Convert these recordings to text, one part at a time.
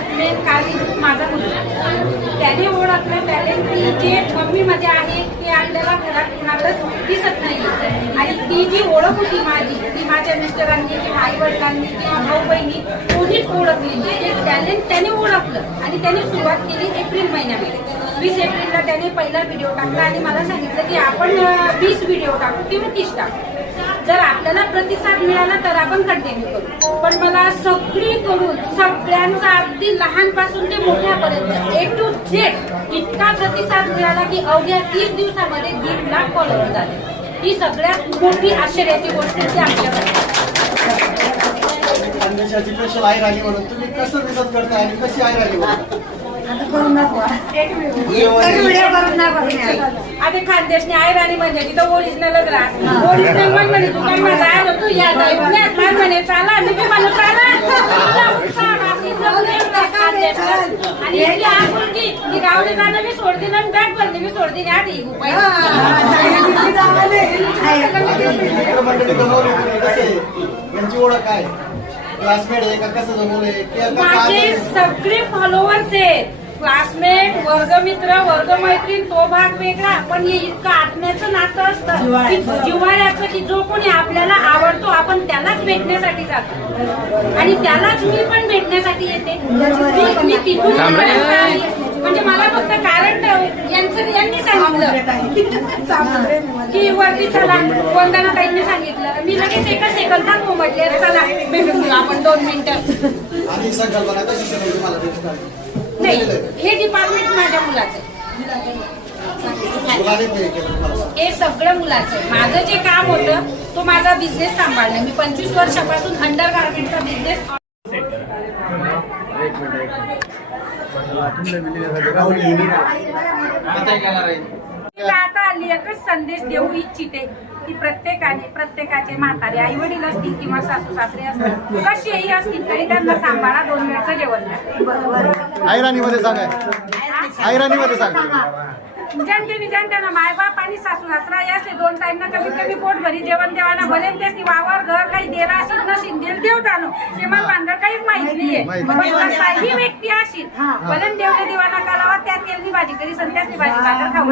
सगळ्यात मेन कारणीभूत माझा मुलगा. त्याने ओळखलं टॅलेंट की जे मम्मीमध्ये आहे ते आपल्याला घरात कुणालाच दिसत नाही. आणि ती जी ओळख होती माझी, ती माझ्या मिस्टरांनी किंवा आई वडिलांनी किंवा भाऊ बहिणी कोणीच ओळखली. ते टॅलेंट त्याने ओळखलं आणि त्याने सुरुवात केली एप्रिल महिन्यामध्ये. 20 एप्रिलला त्याने पहिला व्हिडिओ टाकला आणि मला सांगितलं की आपण 20 व्हिडिओ टाकू किंवा 30 टाकू. जर आपल्याला प्रतिसाद मिळाला तर आपण कंटिन्यू करू. पण मला सगळीकडून सगळ्यांचा अगदी लहानपासून ते मोठ्यापर्यंत A to Z इतका प्रतिसाद मिळाला की अवघ्या 30 दिवसामध्ये 1.5 लाख फॉलोअर झाले. ही सगळ्यात मोठी आश्चर्याची गोष्ट ती आमच्याकडे. स्पेशल आई राणी म्हणून तुम्ही कसं विकत करताय आणि कशी आई राणी आता खानदेशने आई राणी म्हणजे तिथं ओरिजिनलच राहत. ओरिजिनल म्हणजे दुकानमा जायला होतो या म्हणे चाला तुम्ही मला चाला. आणि इथली आपुलकी की गावडी जाणं मी सोडते ना बॅग भरते मी सोडते ना आधी यांची ओळख काय क्लासमेट आहे का कसं जमवलंय? माझे सगळे फॉलोअर्स आहेत. क्लासमेट, वर्गमित्र, वर्गमैत्रीण तो भाग वेगळा. पण हे इतकं आत्म्याचं नातं असतं की जिव्हाळ्याचं की जो कोणी आपल्याला आवडतो आपण त्यालाच भेटण्यासाठी जातो आणि त्यालाच मी पण भेटण्यासाठी येते. मी तिथून म्हणजे मला फक्त कारण यांनी सांगितलं की वरती चला. वंदना ताईंनी सांगितलं. मी लगेच एका सेकंदात म्हटले चला भेटून घेऊ आपण 2 मिनिटं. आणि संकल्पना कशी समजली मला? नाही, हे डिपार्टमेंट माझ्या मुलाचं हे सगळं मुलाचं. माझं जे काम होतं तो माझा बिझनेस सांभाळणं. मी 25 वर्षापासून अंडर गार्मेंटचा बिझनेस. आता एकच संदेश देऊ इच्छिते की प्रत्येकाचे म्हातारे आई वडील असतील किंवा सासू सासरे असतील कशीही असतील तरी त्यांना सांभाळा. 2 वेळचं जेवण द्या. आई राणीमध्ये सांगा. आई राणीमध्ये सांगा. जनतेनं मायबाप आणि सासू सासरा याचे 2 टाइम कमीत कमी पोट भरी जेवण देवाना. भले त्याची वावर घर काही देरा असेल नसेल देव जाणो श्रीमान भानगड काहीच माहित नाहीये. पण कसाही व्यक्ती असेल भले देवने दिवाना काढावा त्या तेलनी भाजी करी संध्याची भाजी भाकर खाऊ.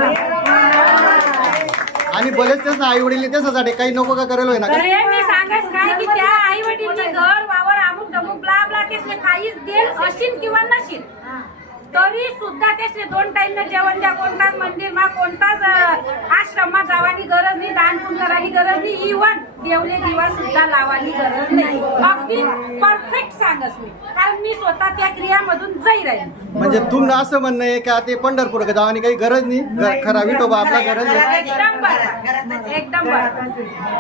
आणि बरेच त्याच आई वडील त्याच्यासाठी काही नको का करायला ना. मी सांगायच काय की त्या आई वडीलने घर वावर अमुक डमुक ब्ला ब्ला त्यासले काहीच देल असेल किंवा नसेल तरी सुद्धा त्यासले 2 टाइम जेवण द्या. कोणताच मंदिरमा कोणताच आश्रमात जावानी गरज नाही. दान पुण्य करायची गरज नाही. इव्हन देवले दिवा सुद्धा लावानी गरज नाही. अगदी परफेक्ट सांगस मी कारण मी स्वतः त्या क्रियामधून जाई राहील. म्हणजे तुमनं असं म्हणणं आहे का ते पंढरपूर जावानी काही गरज नाही. खरा विठोबा आपला गरज नाही. एकदम बरोबर एकदम बरोबर.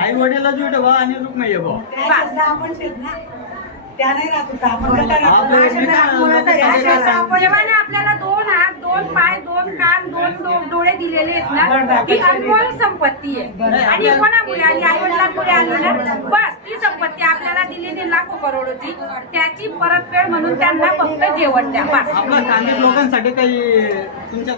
आई वडिला विठोबा आणि रुक्मिणी देवाने आपल्याला 2 हात 2 पाय 2 कान 2 डोळे दिलेले आहेत ना. ही अनमोल संपत्ती आहे. आणि कोणामुळे आली आई वडिलांमुळे आली ना. बस ती संपत्ती आपल्याला दिलेली लाखो करोडोची त्याची परतफेड म्हणून त्यांना फक्त जेवण द्या. बस आपल्या स्थानिक लोकांसाठी काही तुमच्या